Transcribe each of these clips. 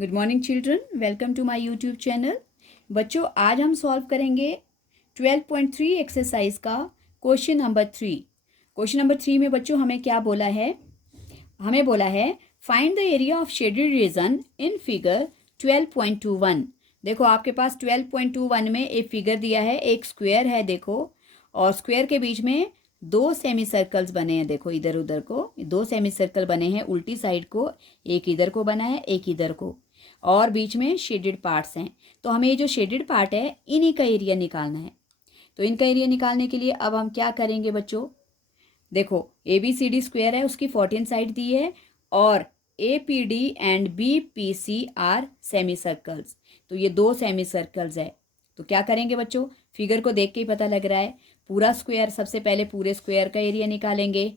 Good morning children, welcome to my YouTube channel. बच्चों, आज हम सॉल्व करेंगे 12.3 एक्सरसाइज का क्वेश्चन नंबर 3। क्वेश्चन नंबर 3 में बच्चों हमें क्या बोला है? हमें बोला है find the area of shaded reason in figure 12.21। देखो आपके पास 12.21 में एक फिगर दिया है, एक स्क्वायर है देखो, और स्क्वायर के बीच में दो सेमी सर्कल्स बने हैं। देखो इधर उधर को दो सेमी सर्कल बने हैं, उल्टी साइड को एक इधर को बना है, एक इधर को, और बीच में शेडेड पार्ट्स हैं। तो हमें ये जो शेडेड पार्ट है इन्हीं का एरिया निकालना है। तो इनका एरिया निकालने के लिए अब हम क्या करेंगे बच्चों? देखो A B C D square है, उसकी 14 साइड दी है, और A P D and B P C R semi circles. तो ये दो सेमी सर्कल्स है। तो क्या करेंगे बच्चों? फिगर को देख के ही पता लग रहा है, पूरा स्क्वायर, सबसे पहले पूरे स्क्वायर का एरिया निकालेंगे,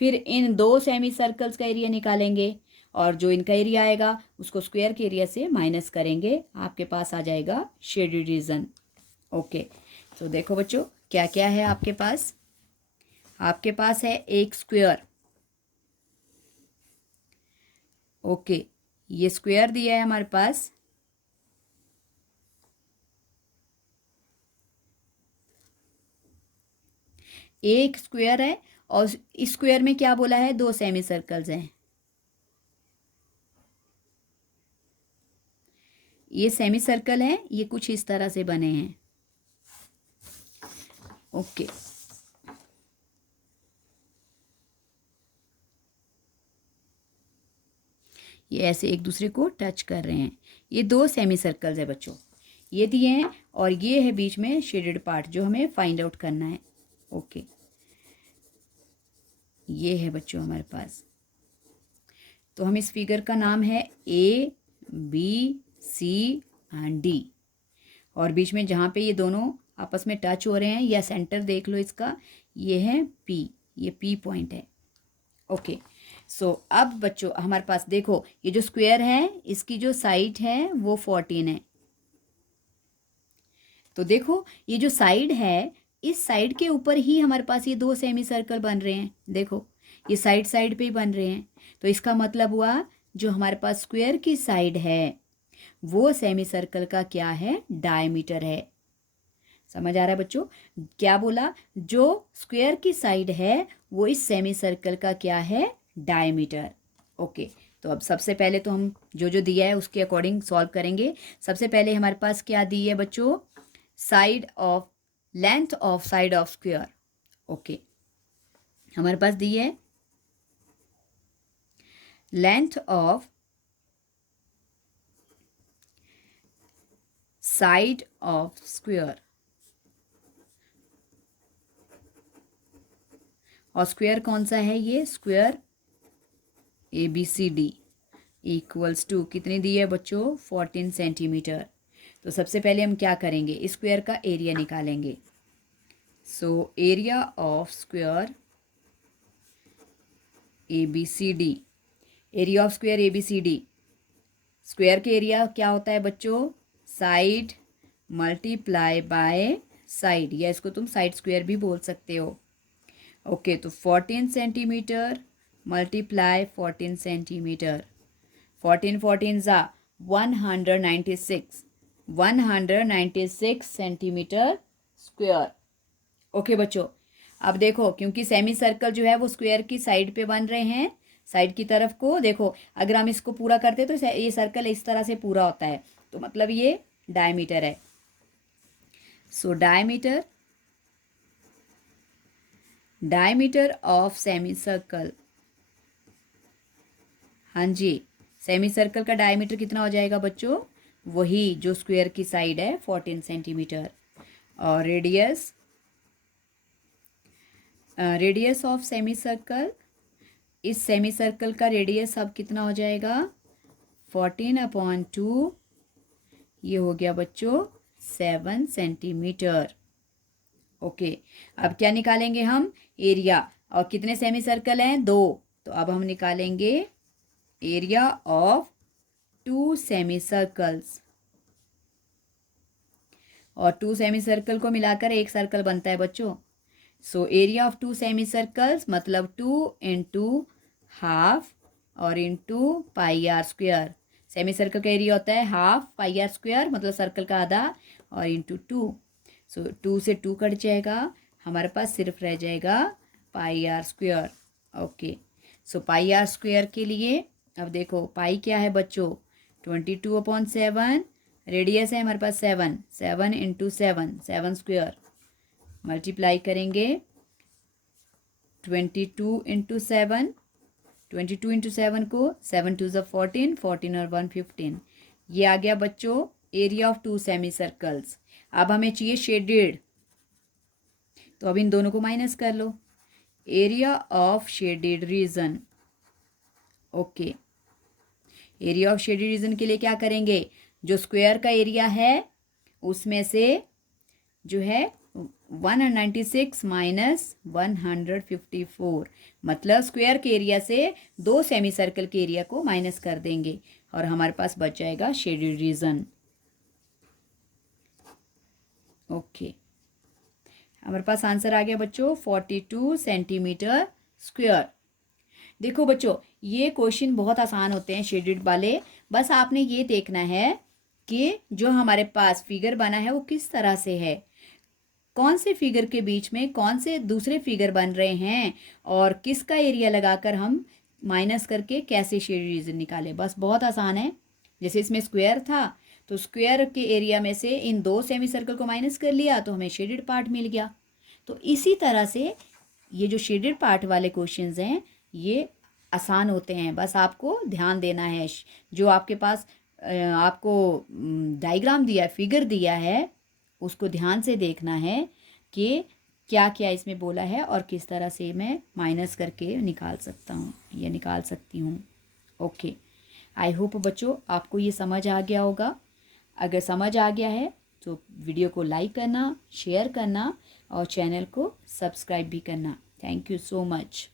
फिर इन दो सेमी सर्कल्स का एरिया निकालेंगे, और जो इनका एरिया आएगा उसको स्क्वायर के एरिया से माइनस करेंगे, आपके पास आ जाएगा शेडेड रीजन। ओके, तो देखो बच्चों क्या क्या है आपके पास। आपके पास है एक स्क्वायर। ओके, ये स्क्वायर दिया है हमारे पास। एक स्क्वायर है, और इस स्क्वायर में क्या बोला है? दो सेमी सर्कल्स हैं। ये सेमी सर्कल है, ये कुछ इस तरह से बने हैं। ओके, ये ऐसे एक दूसरे को टच कर रहे हैं। ये दो सेमी सर्कल्स है बच्चों, ये दिए हैं, और ये है बीच में शेडेड पार्ट जो हमें फाइंड आउट करना है। ओके, ये है बच्चों हमारे पास। तो हम इस फिगर का नाम है A B C and D, और बीच में जहाँ पे ये दोनों आपस में टच हो रहे हैं, या सेंटर देख लो इसका, ये है पी, ये पी पॉइंट है। ओके, सो अब बच्चों हमारे पास देखो ये जो स्क्वायर है इसकी जो साइड है वो 14 है। तो देखो ये जो साइड है, इस साइड के ऊपर ही हमारे पास ये दो सेमी सर्कल बन रहे हैं। देखो ये साइड साइड पे ही बन रहे हैं। तो इसका मतलब हुआ जो हमारे पास स्क्वायर की साइड है वो सेमी सर्कल का क्या है? डायमीटर है। समझ आ रहा है बच्चों? क्या बोला? जो स्क्वायर की साइड है वो इस सेमी सर्कल का क्या है? डायमीटर। ओके, तो अब सबसे पहले तो हम जो जो दिया है उसके अकॉर्डिंग सॉल्व करेंगे। सबसे पहले हमारे पास क्या दी है बच्चों? Side of, length of side of square. Okay, हमारे पास दी है length of side of square, और स्क्वायर कौन सा है? ये square A B C D equals to कितनी दी है बच्चों? 14 सेंटीमीटर। तो सबसे पहले हम क्या करेंगे? इस स्क्वायर का एरिया निकालेंगे। So area of square A B C D, area of square A B C D, square के एरिया क्या होता है बच्चों? साइड मल्टीप्लाई बाय साइड, या इसको तुम साइड स्क्वायर भी बोल सकते हो। ओके, तो 14 सेंटीमीटर मल्टीप्लाई 14 सेंटीमीटर, 14 14 ज़ा 196, 196 सेंटीमीटर स्क्वायर। ओके बच्चों, अब देखो क्योंकि सेमी सर्कल जो है वो स्क्वायर की साइड पे बन रहे हैं, साइड की तरफ को देखो, अगर हम इसको पूरा करते तो ये सर्कल इस तरह से पूरा होता है, तो मतलब ये डायमीटर है। So diameter, diameter of semi circle, हाँ जी, सेमी सर्कल का डायमीटर कितना हो जाएगा बच्चों? वही जो स्क्वायर की साइड है 14 सेंटीमीटर। और radius, radius of semi circle, इस सेमी सर्कल का रेडियस अब कितना हो जाएगा? 14/2, ये हो गया बच्चों 7 सेंटीमीटर। ओके, अब क्या निकालेंगे हम? एरिया। और कितने सेमी सर्कल हैं? दो। तो अब हम निकालेंगे एरिया ऑफ 2 सेमी सर्कल्स, और 2 सेमी सर्कल को मिलाकर एक सर्कल बनता है बच्चों। So area of 2 semi circles मतलब 2 इंटू हाफ और into pi are square. Semi circle का एरिया होता है हाफ पाई आर स्क्वायर, मतलब सर्कल का आधा, और इंटू 2। सो 2 से 2 कट जाएगा, हमारे पास सिर्फ रह जाएगा pi are square. Okay, so pi are square के लिए अब देखो पाई क्या है बच्चों, 22/7, रेडियस है हमारे पास 7, 7 इंटू 7, 7 स्क्वायर, मल्टीप्लाई करेंगे 22 इंटू 7, 22 इंटू 7 को 7 2 ज़ा 14, 14 और 1 15। ये आ गया बच्चों एरिया ऑफ 2 सेमी सर्कल्स। अब हमें चाहिए शेडेड, तो अब इन दोनों को माइनस कर लो, area of shaded region. Okay, area of shaded region के लिए क्या करेंगे, जो स्क्वायर का एरिया है उसमें से जो है 196 माइनस 154, मतलब स्क्वायर के एरिया से 2 सेमी सर्कल के एरिया को माइनस कर देंगे और हमारे पास बच जाएगा शेडेड रीजन। ओके, हमारे पास आंसर आ गया बच्चों 42 सेंटीमीटर स्क्वायर। देखो बच्चों, ये क्वेश्चन बहुत आसान होते हैं शेडेड वाले, बस आपने ये देखना है कि जो हमारे पास फिगर बना है वो किस तरह से है, कौन से फिगर के बीच में कौन से दूसरे फिगर बन रहे हैं और किसका एरिया लगाकर हम माइनस करके कैसे शेडेड रीजन निकालें। बस बहुत आसान है। जैसे इसमें स्क्वायर था तो स्क्वायर के एरिया में से इन 2 सेमी सर्कल को माइनस कर लिया तो हमें शेडेड पार्ट मिल गया। तो इसी तरह से ये जो शेडेड पार्ट वाले क्वेश्चंस हैं ये आसान होते हैं, बस आपको ध्यान देना है। जो आपके पास आपको डायग्राम दिया, फिगर दिया है, उसको ध्यान से देखना है कि क्या क्या इसमें बोला है और किस तरह से मैं माइनस करके निकाल सकता हूँ या निकाल सकती हूँ। ओके, आई होप बच्चों आपको ये समझ आ गया होगा। अगर समझ आ गया है तो वीडियो को लाइक करना, शेयर करना और चैनल को सब्सक्राइब भी करना। Thank you so much.